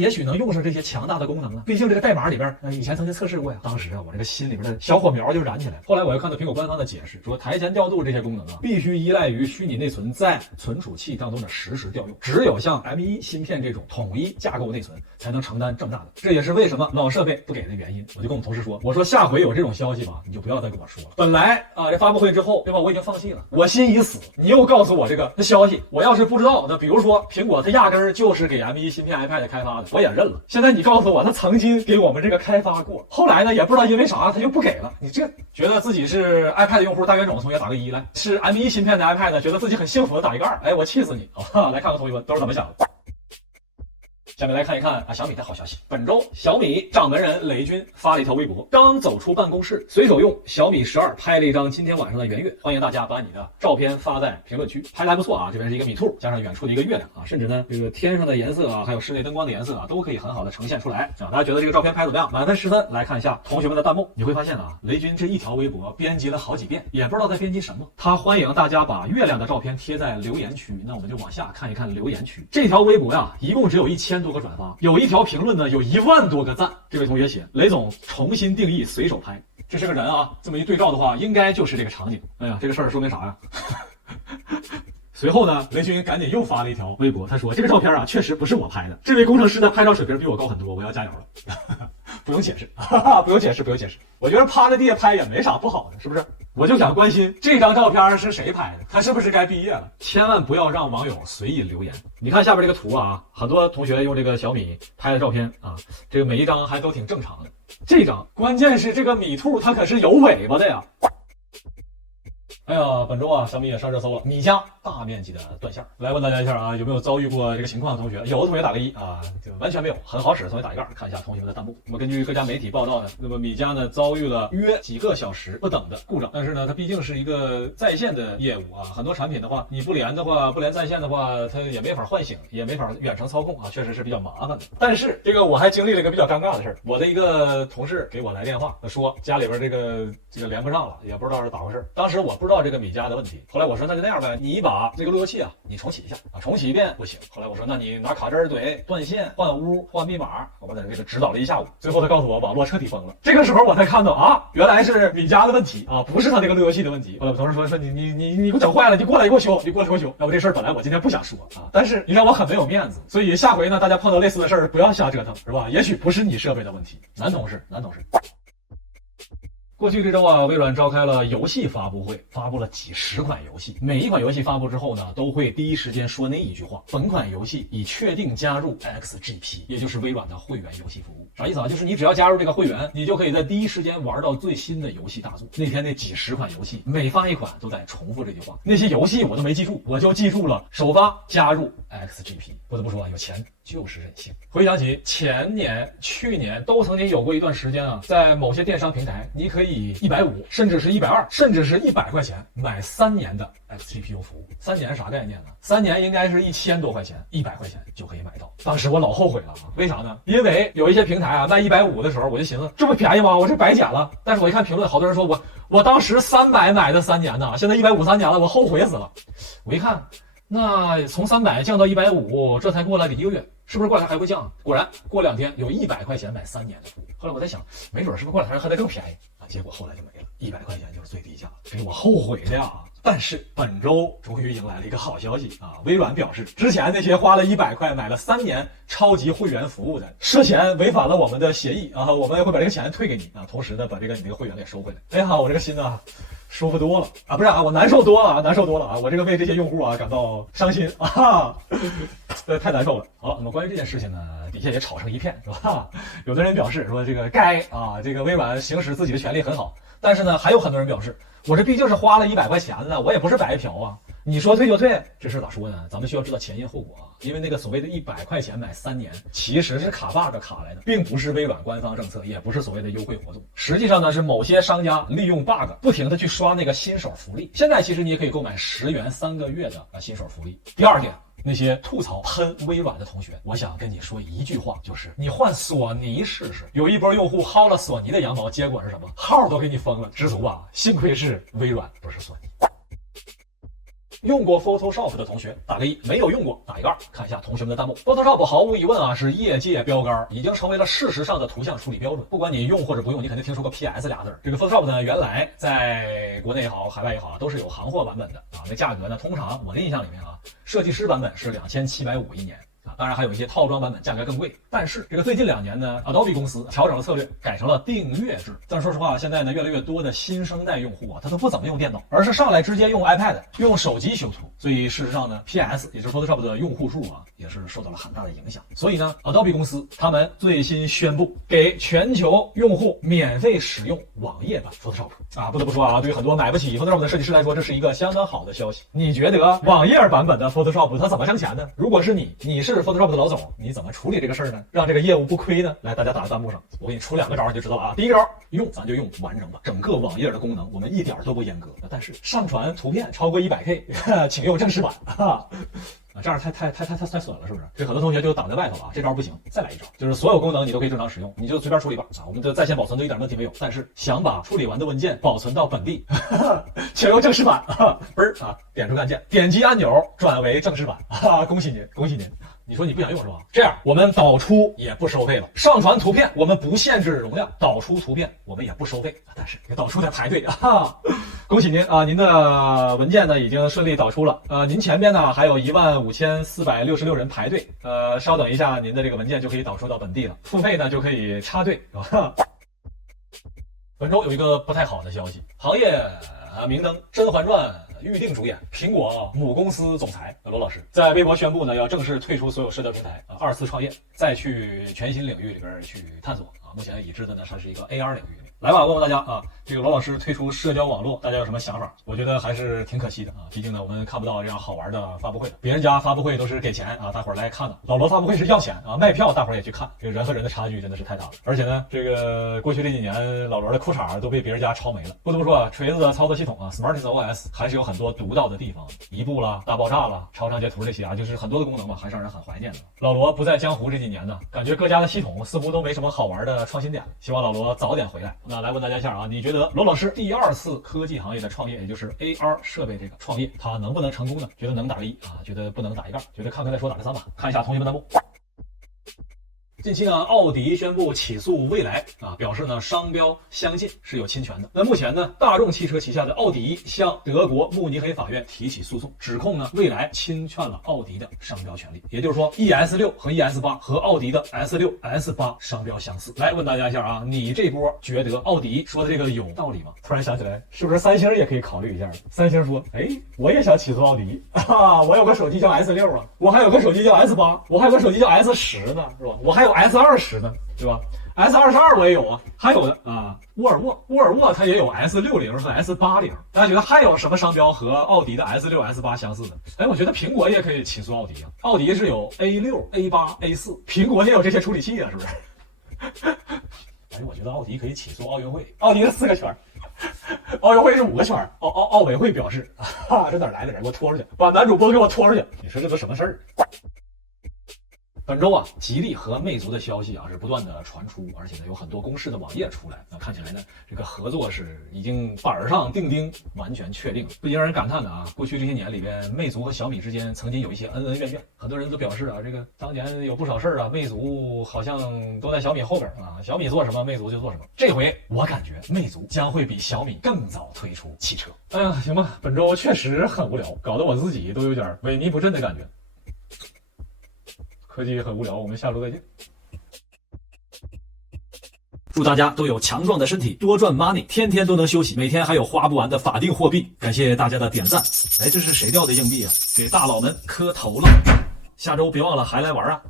也许能用上这些强大的功能啊。毕竟这个代码里边，以前曾经测试过呀。当时啊，我这个心里边的小火苗就燃起来了。后来我又看到苹果官方的解释，说台前调度这些功能啊，必须依赖于虚拟内存在存储器当中的实时调用，只有像 M1 芯片这种统一架构内存才能承担这么大的。这也是为什么老设备不给的原因。我就跟我们同事说，我说下回有这种消息吧，你就不要再跟我说了。本来啊，这发布会之后，对吧？我已经放弃了，我心已死。你又告诉我这个消息，我要是不知道，那比如说苹果它压根儿就是给 M1 芯片 iPad 开发的，我也认了。现在你告诉我，它曾经给我们这个开发过，后来呢，也不知道因为啥，它就不给了。你这觉得自己是 iPad 用户，大冤种同学打个1来；是 M1 芯片的 iPad， 觉得自己很幸福的打一个2。哎，我气死你啊！来看看同学们都是怎么想的。下面来看一看小米的好消息。本周小米掌门人雷军发了一条微博，刚走出办公室，随手用小米12拍了一张今天晚上的圆月，欢迎大家把你的照片发在评论区。拍得还不错啊，这边是一个米兔，加上远处的一个月亮啊，甚至呢这个天上的颜色啊，还有室内灯光的颜色啊，都可以很好的呈现出来啊。大家觉得这个照片拍怎么样？满分10分。来看一下同学们的弹幕，你会发现啊，雷军这一条微博编辑了好几遍，也不知道在编辑什么。他欢迎大家把月亮的照片贴在留言区，那我们就往下看一看留言区。这条微博呀，一共只有1000多个转发，有一条评论呢有1万多个赞。这位同学写，雷总重新定义随手拍，这是个人啊，这么一对照的话，应该就是这个场景。哎呀，这个事儿说明啥呀？随后呢，雷军赶紧又发了一条微博，他说这个照片啊，确实不是我拍的，这位工程师的拍照水平比我高很多，我要加油了。不用解释，不用解释，不用解释。我觉得趴在地下拍也没啥不好的，是不是？我就想关心这张照片是谁拍的，他是不是该毕业了？千万不要让网友随意留言。你看下边这个图啊，很多同学用这个小米拍的照片啊，这个每一张还都挺正常的。这张关键是这个米兔它可是有尾巴的呀。哎呀，本周啊，小米也上热搜了，米家大面积的断线。来问大家一下啊，有没有遭遇过这个情况的同学？有的同学打个1啊，就完全没有，很好使的同学打一个2。看一下同学们的弹幕。那么根据各家媒体报道呢，那么米家呢遭遇了约几个小时不等的故障，但是呢，它毕竟是一个在线的业务啊，很多产品的话，你不连的话，不连在线的话，它也没法唤醒，也没法远程操控啊，确实是比较麻烦的。但是这个我还经历了一个比较尴尬的事儿，我的一个同事给我来电话，他说家里边这个连不上了，也不知道是咋回事。当时我不知道这个米家的问题，后来我说那就那样呗，你把这个路由器啊，你重启一下啊，重启一遍不行。后来我说那你拿卡针怼断线、换屋、换密码，我把他这个指导了一下午，最后他告诉我网络彻底崩了。这个时候我才看到啊，原来是米家的问题啊，不是他这个路由器的问题。后来我同事说你给我整坏了，你过来给我修，你过来给我修。要不这事儿本来我今天不想说啊，但是你让我很没有面子，所以下回呢，大家碰到类似的事儿不要瞎折腾，是吧？也许不是你设备的问题。男同事。过去这周啊，微软召开了游戏发布会，发布了几十款游戏。每一款游戏发布之后呢，都会第一时间说那一句话：本款游戏已确定加入 XGP， 也就是微软的会员游戏服务。啥意思啊？就是你只要加入这个会员，你就可以在第一时间玩到最新的游戏大作。那天那几十款游戏，每发一款都在重复这句话。那些游戏我都没记住，我就记住了首发加入 XGP。不得不说啊，有钱就是任性。回想起前年、去年都曾经有过一段时间啊，在某些电商平台，你可以150，甚至是120，甚至是100块钱买3年的 XGPU 服务。3年啥概念呢？3年应该是1000多块钱，100块钱就可以买到。当时我老后悔了啊，为啥呢？因为有一些平台啊卖150的时候，我就寻思这不便宜吗？我这白捡了。但是我一看评论，好多人说我当时300买的3年呢，现在150 3年了，我后悔死了。我一看，那从300降到150，这才过了1个月，是不是过两天还会降？果然过2天有100块钱买3年的服务。后来我在想，没准是不是过两天还得更便宜啊？结果后来就没了，100块钱就是最低价，给我后悔的呀。但是本周终于迎来了一个好消息啊！微软表示，之前那些花了100块买了3年超级会员服务的，涉嫌违反了我们的协议啊，我们会把这个钱退给你啊，同时呢把这个你那个会员给收回来。哎呀，我这个心啊舒服多了啊，不是啊，我难受多了啊，我这个为这些用户啊感到伤心啊，太难受了。好了，那么关于这件事情呢，底下也吵成一片，是吧？有的人表示说这个该啊，这个微软行使自己的权利很好，但是呢，还有很多人表示，我这毕竟是花了100块钱呢，我也不是白嫖啊。你说退就退，这事咋说呢？咱们需要知道前因后果啊。因为那个所谓的100块钱买3年，其实是卡 bug 卡来的，并不是微软官方政策，也不是所谓的优惠活动。实际上呢，是某些商家利用 bug 不停的去刷那个新手福利。现在其实你也可以购买10元3个月的新手福利。第二点，那些吐槽喷微软的同学，我想跟你说一句话，就是你换索尼试试。有一波用户薅了索尼的羊毛，结果是什么？号都给你封了，知足吧？幸亏是微软，不是索尼。用过 Photoshop 的同学打个1，没有用过打一个2。看一下同学们的弹幕。Photoshop 毫无疑问啊是业界标杆，已经成为了事实上的图像处理标准。不管你用或者不用，你肯定听说过 PS 俩字。这个 Photoshop 呢，原来在国内也好，海外也好，都是有行货版本的啊。那价格呢，通常我的印象里面啊，设计师版本是2750一年。当然还有一些套装版本价格更贵，但是这个最近2年呢 ，Adobe 公司调整了策略，改成了订阅制。但是说实话，现在呢越来越多的新生代用户啊，他都不怎么用电脑，而是上来直接用 iPad、用手机修图。所以事实上呢 ，PS 也就是 Photoshop 的用户数啊，也是受到了很大的影响。所以呢 ，Adobe 公司他们最新宣布给全球用户免费使用网页版 Photoshop 啊。不得不说啊，对于很多买不起 Photoshop 的设计师来说，这是一个相当好的消息。你觉得网页版本的 Photoshop 它怎么挣钱呢？如果是你是 Photoshop 的老总，你怎么处理这个事儿呢？让这个业务不亏呢？来，大家打在弹幕上，我给你出2个招你就知道了啊。第一个招，用咱就用完整版，整个网页的功能我们一点都不阉割，但是上传图片超过100K， 请用正式版啊。这样太损了，是不是？这很多同学就挡在外头了啊，这招不行，再来一招，就是所有功能你都可以正常使用，你就随便处理吧啊。我们的在线保存都一点问题没有，但是想把处理完的文件保存到本地，请用正式版啊，嘣啊，点出按键，点击按钮转为正式版啊，恭喜您，恭喜您。你说你不想用是吧？这样我们导出也不收费了，上传图片我们不限制容量，导出图片我们也不收费，但是导出得排队啊。恭喜您啊，您的文件呢已经顺利导出了。您前边呢还有15466人排队，稍等一下，您的这个文件就可以导出到本地了。付费呢就可以插队，是吧？本周有一个不太好的消息，行业明灯，《甄嬛传》预定主演，苹果母公司总裁罗老师在微博宣布呢，要正式退出所有社交平台，2次创业，再去全新领域里边去探索啊。目前已知的呢，它是一个 AR 领域。来吧，问问大家啊，这个罗老师退出社交网络，大家有什么想法？我觉得还是挺可惜的啊，毕竟呢，我们看不到这样好玩的发布会，别人家发布会都是给钱啊，大伙儿来看的，老罗发布会是要钱啊，卖票，大伙儿也去看，这个人和人的差距真的是太大了。而且呢，这个过去这几年，老罗的裤衩都被别人家抄没了。不得不说啊，锤子的操作系统啊 ，Smartisan OS 还是有很多独到的地方，移步啦、大爆炸啦、超长截图这些啊，就是很多的功能嘛，还是让人很怀念的。老罗不在江湖这几年呢，感觉各家的系统似乎都没什么好玩的创新点，希望老罗早点回来。那来问大家一下啊，你觉得罗老师第2次科技行业的创业，也就是 AR 设备这个创业，他能不能成功呢？觉得能打个1啊，觉得不能打一杠，觉得看看再说打个3吧。看一下同学们弹幕。近期呢，奥迪宣布起诉蔚来啊，表示呢商标相近是有侵权的。那目前呢，大众汽车旗下的奥迪向德国慕尼黑法院提起诉讼，指控呢蔚来侵权了奥迪的商标权利。也就是说 ，ES6 和 ES8 和奥迪的 S6、S8 商标相似。来问大家一下啊，你这波觉得奥迪说的这个有道理吗？突然想起来，是不是三星也可以考虑一下？三星说，哎，我也想起诉奥迪啊，我有个手机叫 S6 啊，我还有个手机叫 S8，我还有个手机叫 S10呢，是吧？我还有S20呢，对吧？S22我也有啊，还有的啊，沃尔沃它也有 S60和 S80。大家觉得还有什么商标和奥迪的 S6、S8 相似的？哎，我觉得苹果也可以起诉奥迪啊。奥迪是有 A6、A8、A4，苹果也有这些处理器啊，是不是？哎，我觉得奥迪可以起诉奥运会，奥迪是4个圈，奥运会是5个圈。奥委会表示，这哪来的人？给我拖出去，把男主播给我拖出去！你说这都什么事儿？本周啊，吉利和魅族的消息啊是不断的传出，而且呢有很多公示的网页出来，那看起来呢这个合作是已经板上钉钉，完全确定了。不禁让人感叹的啊，过去这些年里边，魅族和小米之间曾经有一些恩恩怨怨，很多人都表示啊，这个当年有不少事儿啊，魅族好像都在小米后边啊，小米做什么，魅族就做什么。这回我感觉魅族将会比小米更早推出汽车。哎呀，行吧，本周确实很无聊，搞得我自己都有点萎靡不振的感觉。科技很无聊，我们下周再见。祝大家都有强壮的身体，多赚 money， 天天都能休息，每天还有花不完的法定货币。感谢大家的点赞。哎，这是谁掉的硬币啊？给大佬们磕头了。下周别忘了还来玩啊！